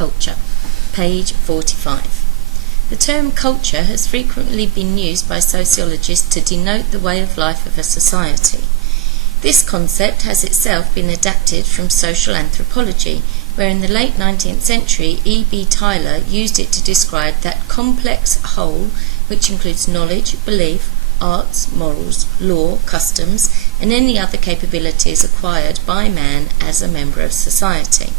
culture, page 45. The term culture has frequently been used by sociologists to denote the way of life of a society. This concept has itself been adapted from social anthropology, where in the late 19th century E.B. Tylor used it to describe that complex whole which includes knowledge, belief, arts, morals, law, customs, and any other capabilities acquired by man as a member of society.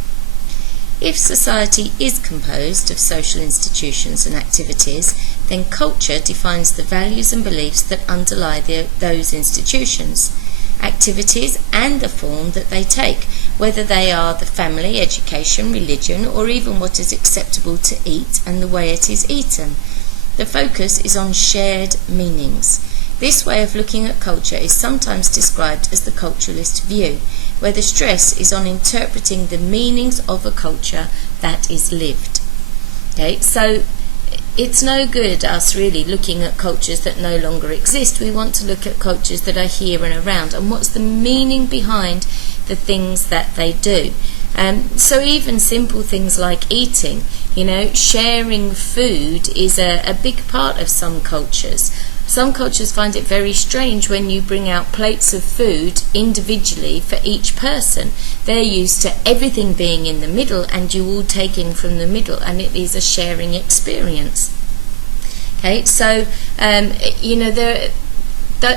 If society is composed of social institutions and activities, then culture defines the values and beliefs that underlie those institutions, activities and the form that they take, whether they are the family, education, religion, or even what is acceptable to eat and the way it is eaten. The focus is on shared meanings. This way of looking at culture is sometimes described as the culturalist view, where the stress is on interpreting the meanings of a culture that is lived. Okay, so it's no good us really looking at cultures that no longer exist. We want to look at cultures that are here and around, and what's the meaning behind the things that they do. So even simple things like eating, sharing food is a big part of some cultures. Some cultures find it very strange when you bring out plates of food individually for each person. They're used to everything being in the middle and you all taking from the middle, and it is a sharing experience. Okay, so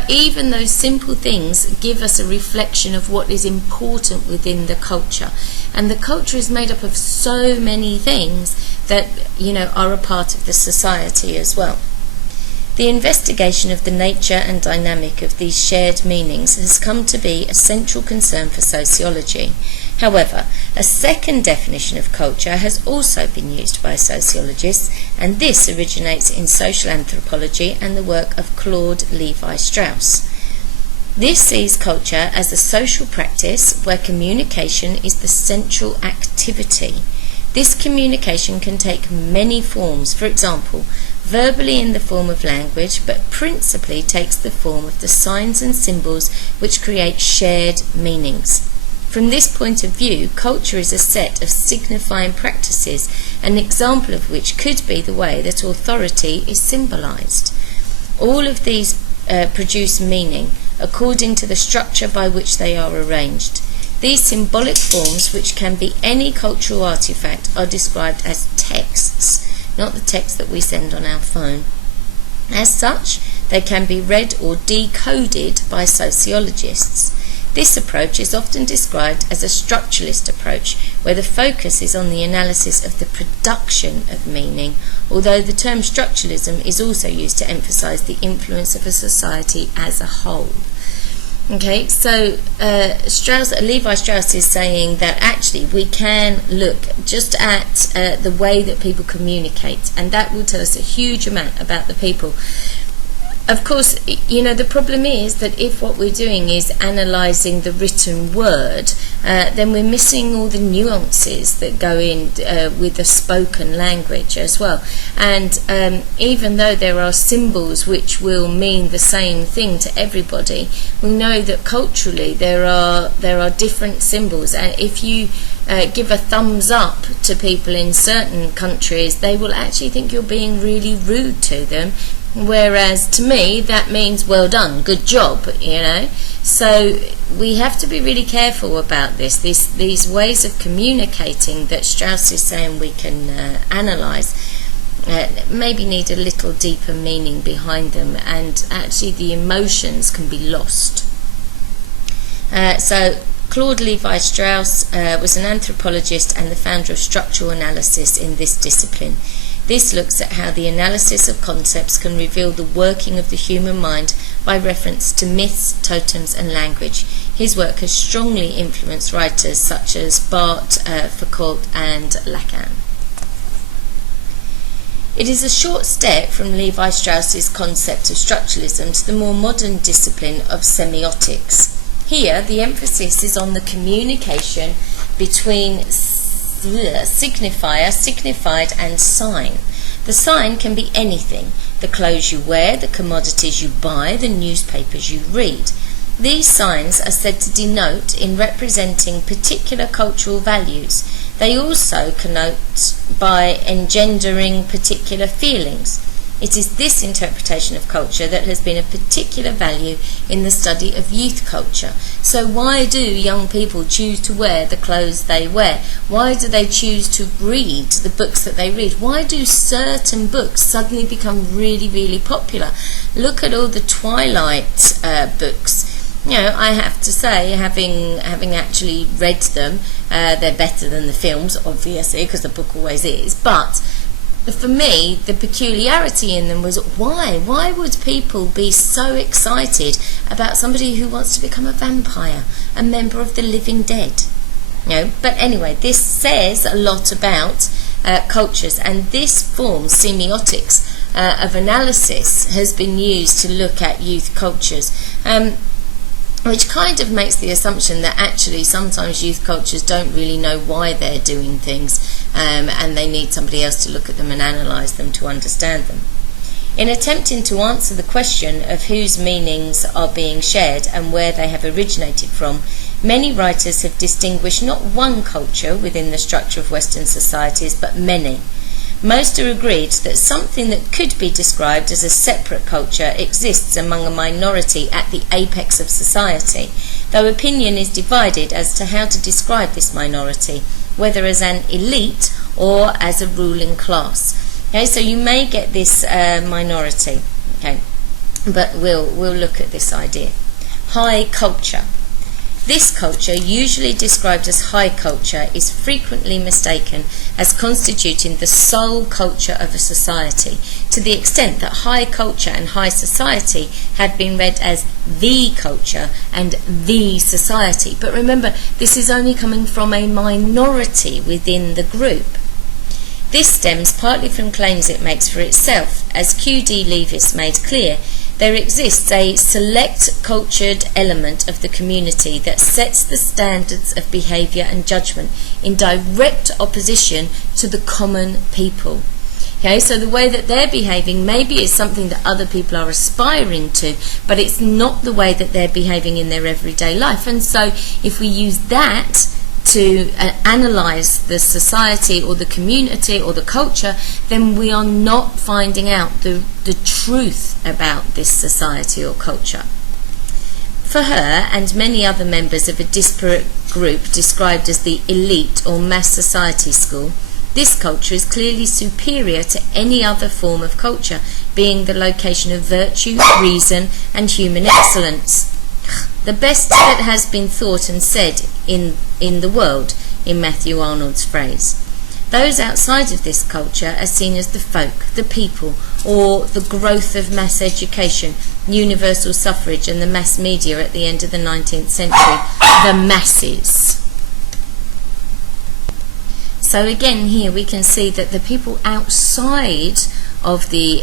even those simple things give us a reflection of what is important within the culture. And the culture is made up of so many things that, are a part of the society as well. The investigation of the nature and dynamic of these shared meanings has come to be a central concern for sociology. However, a second definition of culture has also been used by sociologists, and this originates in social anthropology and the work of Claude Levi-Strauss. This sees culture as a social practice where communication is the central activity. This communication can take many forms, for example, verbally in the form of language, but principally takes the form of the signs and symbols which create shared meanings. From this point of view, culture is a set of signifying practices, an example of which could be the way that authority is symbolized. All of these produce meaning according to the structure by which they are arranged. These symbolic forms, which can be any cultural artifact, are described as texts, not the text that we send on our phone. As such, they can be read or decoded by sociologists. This approach is often described as a structuralist approach, where the focus is on the analysis of the production of meaning, although the term structuralism is also used to emphasize the influence of a society as a whole. Okay, so Levi-Strauss is saying that actually we can look just at the way that people communicate, and that will tell us a huge amount about the people. Of course, the problem is that if what we're doing is analysing the written word, then we're missing all the nuances that go in with the spoken language as well. And even though there are symbols which will mean the same thing to everybody, we know that culturally there are different symbols. And if you give a thumbs up to people in certain countries, they will actually think you're being really rude to them. Whereas to me that means well done, good job, So we have to be really careful about this. These ways of communicating that Strauss is saying we can analyse maybe need a little deeper meaning behind them, and actually the emotions can be lost. So Claude Levi-Strauss was an anthropologist and the founder of structural analysis in this discipline. This looks at how the analysis of concepts can reveal the working of the human mind by reference to myths, totems and language. His work has strongly influenced writers such as Barthes, Foucault and Lacan. It is a short step from Levi-Strauss's concept of structuralism to the more modern discipline of semiotics. Here, the emphasis is on the communication between signifier, signified and sign. The sign can be anything: the clothes you wear, the commodities you buy, the newspapers you read. These signs are said to denote in representing particular cultural values. They also connote by engendering particular feelings. It is this interpretation of culture that has been of particular value in the study of youth culture. So why do young people choose to wear the clothes they wear? Why do they choose to read the books that they read? Why do certain books suddenly become really, really popular? Look at all the Twilight books. You know, I have to say, having actually read them, they're better than the films, obviously, because the book always is. But for me, the peculiarity in them was why? Why would people be so excited about somebody who wants to become a vampire, a member of the living dead? You know, but anyway, this says a lot about cultures, and this form, semiotics of analysis, has been used to look at youth cultures. Which kind of makes the assumption that actually sometimes youth cultures don't really know why they're doing things, and they need somebody else to look at them and analyse them to understand them. In attempting to answer the question of whose meanings are being shared and where they have originated from, many writers have distinguished not one culture within the structure of Western societies, but many. Most are agreed that something that could be described as a separate culture exists among a minority at the apex of society, though opinion is divided as to how to describe this minority, whether as an elite or as a ruling class. Okay, so you may get this minority, okay, but we'll look at this idea. High culture. This culture, usually described as high culture, is frequently mistaken as constituting the sole culture of a society, to the extent that high culture and high society have been read as the culture and the society. But remember, this is only coming from a minority within the group. This stems partly from claims it makes for itself. As Q.D. Leavis made clear, there exists a select cultured element of the community that sets the standards of behaviour and judgment in direct opposition to the common people. Okay, so the way that they're behaving maybe is something that other people are aspiring to, but it's not the way that they're behaving in their everyday life. And so if we use that to analyse the society or the community or the culture, then we are not finding out the truth about this society or culture. For her and many other members of a disparate group described as the elite or mass society school, this culture is clearly superior to any other form of culture, being the location of virtue, reason and human excellence. The best that has been thought and said in the world, in Matthew Arnold's phrase. Those outside of this culture are seen as the folk, the people, or the growth of mass education, universal suffrage and the mass media at the end of the 19th century, the masses. So again here we can see that the people outside of the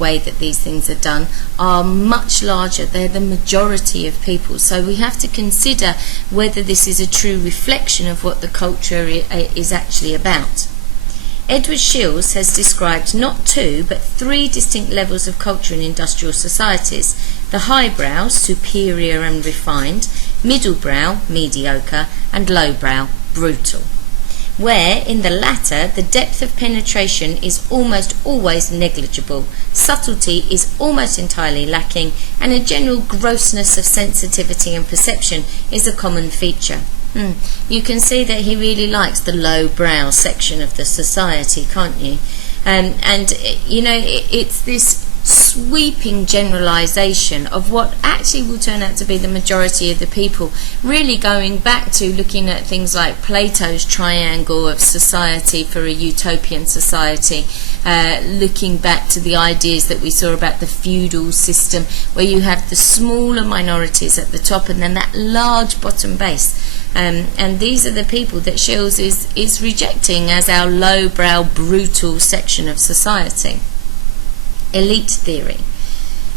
way that these things are done are much larger. They're the majority of people. So we have to consider whether this is a true reflection of what the culture is actually about. Edward Shiels has described not two but three distinct levels of culture in industrial societies: the highbrow, superior and refined; middlebrow, mediocre; and lowbrow, brutal. Where, in the latter, the depth of penetration is almost always negligible, subtlety is almost entirely lacking, and a general grossness of sensitivity and perception is a common feature. You can see that he really likes the lowbrow section of the society, can't you? And you know, it's this sweeping generalisation of what actually will turn out to be the majority of the people, really going back to looking at things like Plato's triangle of society for a utopian society, looking back to the ideas that we saw about the feudal system, where you have the smaller minorities at the top and then that large bottom base. And these are the people that Shiels is rejecting as our lowbrow, brutal section of society. Elite theory.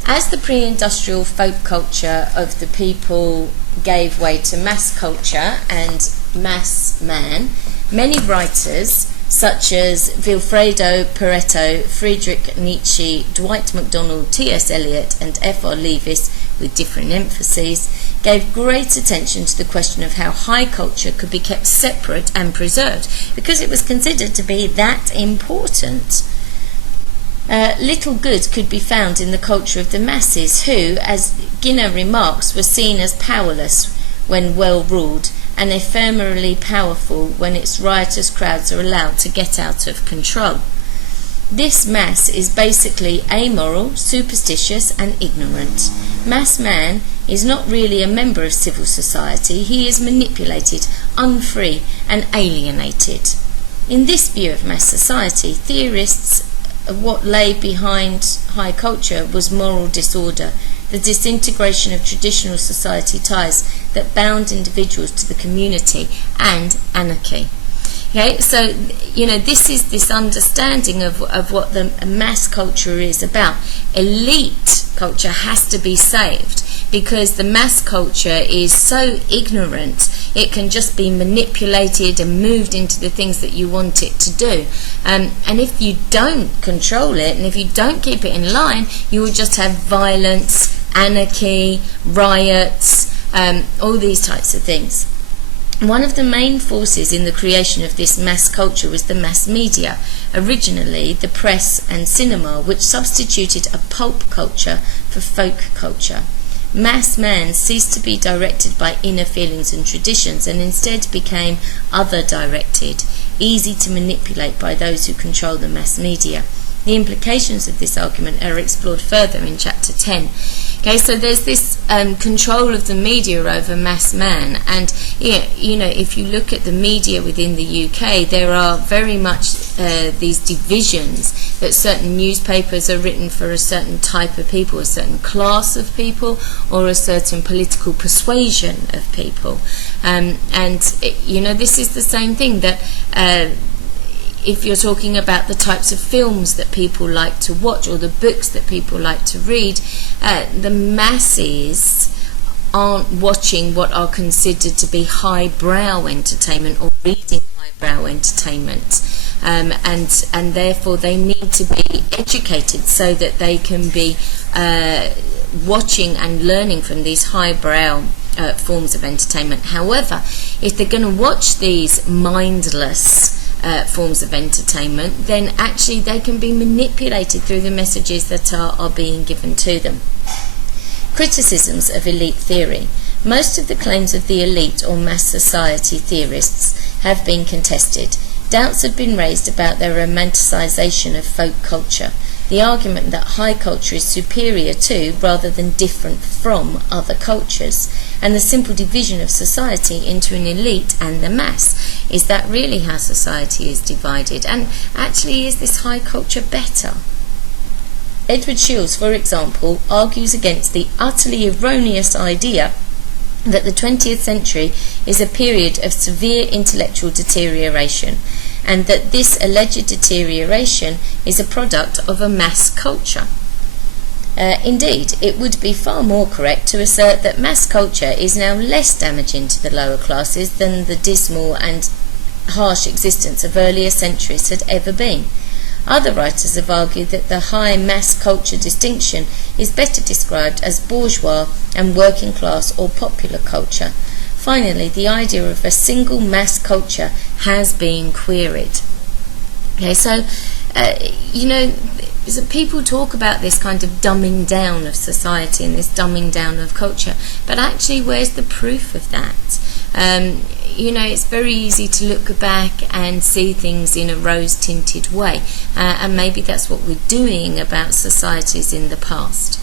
As the pre-industrial folk culture of the people gave way to mass culture and mass man, many writers such as Vilfredo Pareto, Friedrich Nietzsche, Dwight MacDonald, T.S. Eliot and F.R. Leavis, with different emphases, gave great attention to the question of how high culture could be kept separate and preserved, because it was considered to be that important. Little good could be found in the culture of the masses, who, as Ginner remarks, were seen as powerless when well ruled, and ephemerally powerful when its riotous crowds are allowed to get out of control. This mass is basically amoral, superstitious and ignorant. Mass man is not really a member of civil society. He is manipulated, unfree and alienated. In this view of mass society, theorists of what lay behind high culture was moral disorder, the disintegration of traditional society ties that bound individuals to the community, and anarchy. Okay, so, this is this understanding of what the mass culture is about. Elite culture has to be saved, because the mass culture is so ignorant, it can just be manipulated and moved into the things that you want it to do. And if you don't control it, and if you don't keep it in line, you will just have violence, anarchy, riots, all these types of things. One of the main forces in the creation of this mass culture was the mass media, originally the press and cinema, which substituted a pulp culture for folk culture. Mass man ceased to be directed by inner feelings and traditions, and instead became other-directed, easy to manipulate by those who control the mass media. The implications of this argument are explored further in chapter 10. Okay, so there's this control of the media over mass man, and if you look at the media within the UK, there are very much these divisions, that certain newspapers are written for a certain type of people, a certain class of people, or a certain political persuasion of people. This is the same thing that if you're talking about the types of films that people like to watch, or the books that people like to read, the masses aren't watching what are considered to be highbrow entertainment or reading highbrow entertainment, and therefore they need to be educated so that they can be watching and learning from these highbrow forms of entertainment. However, if they're going to watch these mindless forms of entertainment, then actually they can be manipulated through the messages that are being given to them. Criticisms of elite theory. Most of the claims of the elite or mass society theorists have been contested. Doubts have been raised about their romanticisation of folk culture, the argument that high culture is superior to, rather than different from, other cultures, and the simple division of society into an elite and the mass. Is that really how society is divided? And actually, is this high culture better? Edward Shields, for example, argues against the utterly erroneous idea that the 20th century is a period of severe intellectual deterioration, and that this alleged deterioration is a product of a mass culture. Indeed, it would be far more correct to assert that mass culture is now less damaging to the lower classes than the dismal and harsh existence of earlier centuries had ever been. Other writers have argued that the high mass culture distinction is better described as bourgeois and working class or popular culture. Finally, the idea of a single mass culture has been queried. Okay, so people talk about this kind of dumbing down of society and this dumbing down of culture, but actually, where's the proof of that? It's very easy to look back and see things in a rose-tinted way, and maybe that's what we're doing about societies in the past.